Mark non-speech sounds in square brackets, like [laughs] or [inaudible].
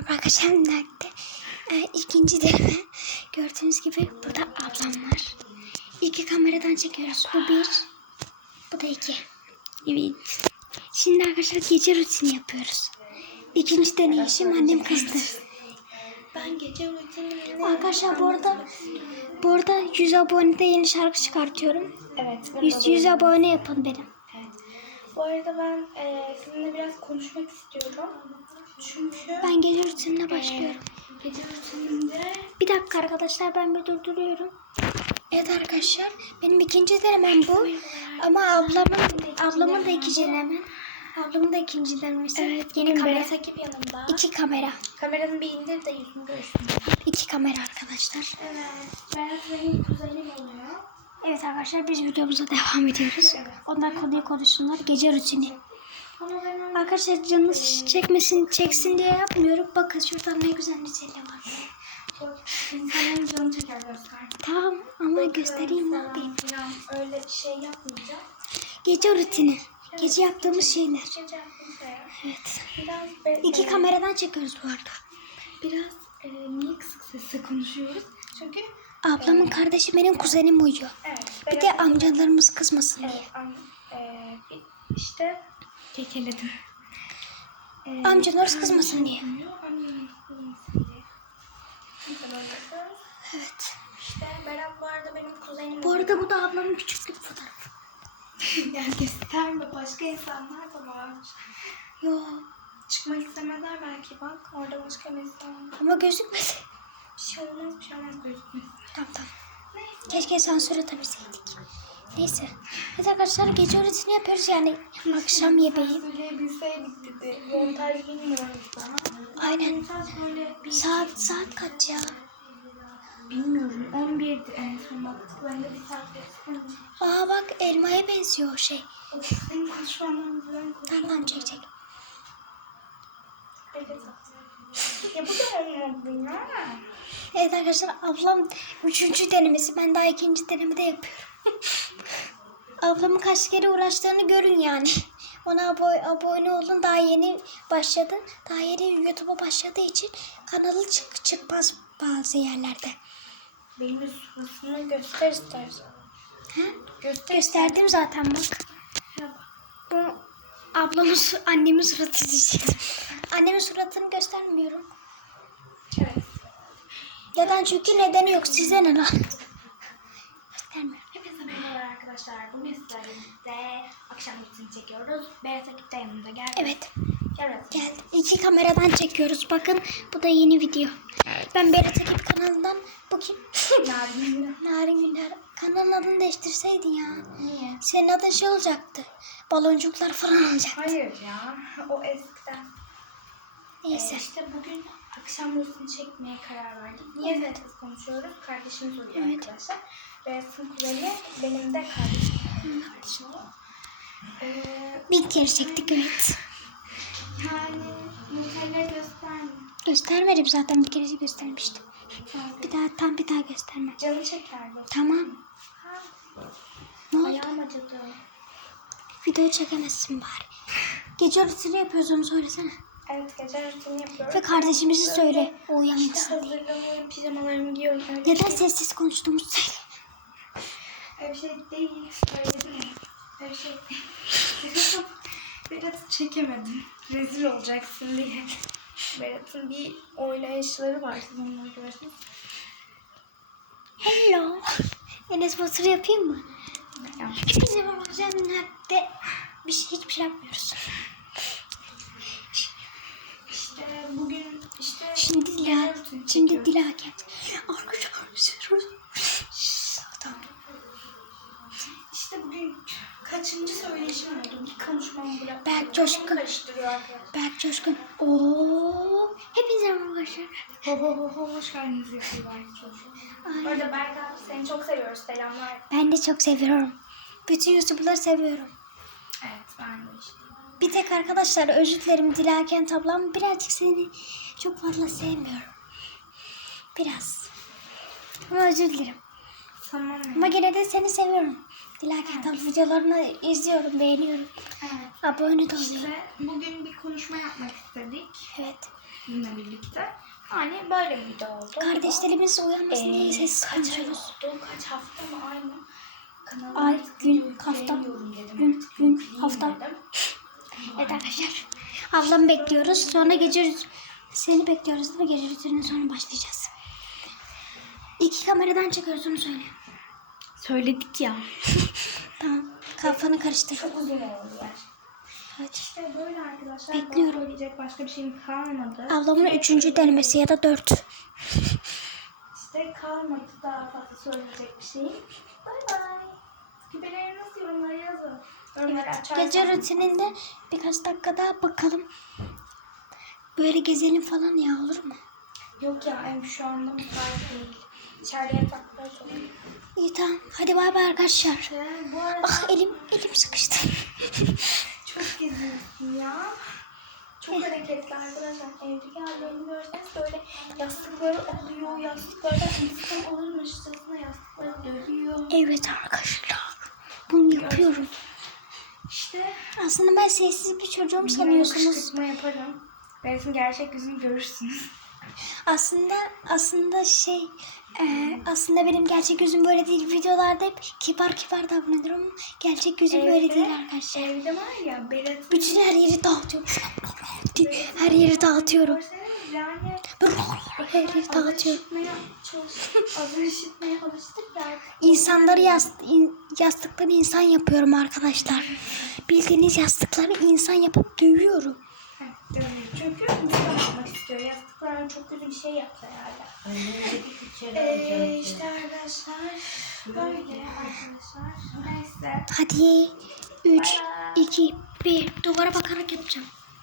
merhaba arkadaşlar. Nerede? Ee, ikinci deneme. Gördüğünüz gibi burada ablam var. İki kameradan çekiyoruz. Bu bir. Bu da iki. Evet. Şimdi arkadaşlar gece rutini yapıyoruz. İkinci deneyişim annem kızdı. Ben gece rutinimde... Arkadaşlar bu arada bu arada 100 abonede yeni şarkı çıkartıyorum. Evet. 100, 100 abone yapın benim. Bu arada ben e, sizinle biraz konuşmak istiyorum. Çünkü Ben gece rutinine başlıyorum. gece rutinimde... Bir dakika arkadaşlar ben bir durduruyorum. Evet arkadaşlar benim ikinci denemem bu. Ama ablamın ablamın da ikinci denemem. Ablamın da ikinci denemesi. Evet, Yeni kamera. Berat Akif yanımda. İki kamera. Kameranın bir indir de yüzünü görsün. İki kamera arkadaşlar. Evet. Berat benim kuzenim oluyor. Evet arkadaşlar biz videomuza devam ediyoruz. Onlar konuyu konuşsunlar. Gece rutini. Arkadaşlar canınız çekmesin, çeksin diye yapmıyorum. Bakın şurada ne güzel güzel var. Tamam ama göstereyim ne yapayım. Öyle şey yapmayacağım. Gece rutini. Gece yaptığımız şeyler. Evet. İki kameradan çekiyoruz bu arada. Biraz e, niye kısık sesle konuşuyoruz? Çünkü Ablamın kardeşi benim kuzenim uyuyor. evet. Bir de amcalarımız kızmasın diye. Am, e, işte kekeledim. E, Amcalarımız kızmasın diye. Evet. İşte Berat bu arada benim kuzenim. Bu arada bu da ablamın küçüklük fotoğrafı. [laughs] ya gösterme başka insanlar da var. Yo Çıkmak istemezler belki bak orada başka bir insan var. ama gözükmedi. Şey olmaz bir şey olmaz. Tamam tamam. Keşke sansür atabilseydik. Neyse. Evet arkadaşlar gece rutini yapıyoruz yani akşam yemeği. Söyleyebilseydik dedi. Montaj bilmiyoruz daha. Aynen. Saat saat kaç ya? bilmiyorum 11'di en son baktık. Ben de bir saat. Aa bak elmaya benziyor o şey. Güzel Tamam tamam çek çek. Ya bu da olmadı ya. Evet arkadaşlar ablam üçüncü denemesi. Ben daha ikinci denemede yapıyorum. [laughs] Ablamın kaç kere uğraştığını görün yani. Ona abo- abone olun. Daha yeni başladı. Daha yeni YouTube'a başladığı için kanalı çık çıkmaz bazı yerlerde. Benim suratımı göster istersen. Ha? Göster. Gösterdim zaten bak. Bu ablamın, annemin suratı diyecektim. Annemin suratını göstermiyorum. Evet. Neden? Çünkü nedeni yok. Size ne lan? Göstermiyorum. Hepinize merhabalar arkadaşlar. Bugün sizlerle akşam rutini çekiyoruz. Berat Akif de yanımda geldi. Evet. Evet. Geldi. İki kameradan çekiyoruz. Bakın bu da yeni video. Ben Berat Ekip kanalından bu kim? Yarın [laughs] Narin Günler. Kanalın adını değiştirseydin ya. Niye? Senin adın şey olacaktı. Baloncuklar falan olacak. Hayır ya. O eskiden. Neyse. Ee, işte bugün akşam rutini çekmeye karar verdik. Niye evet. konuşuyoruz? Kardeşimiz oluyor Evet. arkadaşlar. Berat'ın kuzeni benim de kardeşim. Kardeşim oluyor. Ee, Bir kere çektik evet. yani Nutella gösterme. Göstermedim zaten bir kere göstermiştim. Tamam. Bir daha tam bir daha gösterme. Canı çeker. Tamam. Ha, Ne oldu? ayağım acıdı. Video çekemezsin bari. Gece rutini yapıyoruz onu söylesene. Evet gece rutini yapıyorum. Ve kardeşimizi söyle. O İşte uyanmasın diye. hazırlanıyorum, pijamalarımı giyiyorum. Öyle Neden bir şey, sessiz konuştuğumuzu söyle. öyle bir şey değil. Söyledim ya. Öyle bir şey değil. [laughs] Berat'ı çekemedim. Rezil olacaksın diye. Berat'ın bir oynayışları var. Siz onları görürsünüz. Hello. Enes Batur yapayım mı? Ya. Nerede? Bir şey, hiçbir şey yapmıyoruz. İşte bugün işte Şimdi Dila, şimdi. Dila gel. Arkadaşlar. Tamam. İşte bugün kaçıncı söyleyişim oldu? Bir konuşmamı bırak. Berk Coşkun. Berk Coşkun. Oo. Hepinize arkadaşlar. Ho ho ho ho hoş geldiniz yapıyor Berk Coşkun. Arada Berk abi seni çok seviyoruz. Selamlar. Ben de çok seviyorum. Bütün YouTuber'ları seviyorum. Evet ben de işte. Bir tek arkadaşlar özür dilerim Dila Kent ablam birazcık seni çok fazla sevmiyorum. Biraz. Ama özür dilerim. Tamam. Ama gene de seni seviyorum. Dila Kent abla videolarını izliyorum, beğeniyorum. Evet. Abone de oluyorum. İşte bugün bir konuşma yapmak istedik. Evet. Bununla birlikte. Hani böyle bir video oldu. Kardeşlerimiz uyanmasın diye Ee, sessiz kaç ay konuşuyoruz. oldu? Kaç hafta mı ay mı? Kanalıma Ay, gün, hafta, gün, gün, hafta. Evet arkadaşlar. Ablamı bekliyoruz. Sonra gece seni bekliyoruz değil mi? Gece rütünün sonra başlayacağız. İki kameradan çıkıyoruz onu söyle. Söyledik ya. [laughs] Tamam. Kafanı karıştır. Çok uzun oldu ya. Evet. İşte böyle arkadaşlar. Bekliyorum. Daha söyleyecek başka bir şeyim kalmadı. Ablamın üçüncü denemesi ya da dört. İşte kalmadı daha fazla söyleyecek bir şeyim. Bay bay. Küpeleri nasıl yorumlara yazın. Yorumlara Evet. Gece rutininde birkaç dakika daha bakalım. Böyle gezelim falan ya olur mu? Yok ya em şu anda müsait değil. İçeride yataklar çok. İyi tamam. Hadi bay bay arkadaşlar. Ve bu arada Ah elim elim sıkıştı. [laughs] çok geziyorsun ya. Çok hareketli arkadaşlar. Evdeki hallerini görseniz böyle yastıkları alıyor, yastıklardan insan alırmışçasına yastıkları dövüyor. Evet arkadaşlar. Bunu yapıyorum. İşte Aslında ben sessiz bir çocuğum sanıyorsunuz. kışkırtma yaparım. Resim gerçek yüzünü görürsünüz. Aslında aslında şey e, aslında benim gerçek yüzüm böyle değil. Videolarda hep kibar kibar davranıyorum ama gerçek yüzüm böyle Evde- değil arkadaşlar. Evde var ya Berat Bütün her yeri dağıtıyorum. Her yeri dağıtıyorum. Yani Her yeri dağıtıyorum. Azar [laughs] işitmeye alıştık ya. İnsanları yast in- yastıkları insan yapıyorum arkadaşlar. Bildiğiniz yastıkları insan yapıp dövüyorum. Heh. Çünkü insan yapmak istiyor. Yastıklarla çok kötü bir şey yaptı herhalde. Ee, işte arkadaşlar böyle arkadaşlar. Neyse. Hadi 3, Bye. 2, 1 duvara bakarak yapacağım.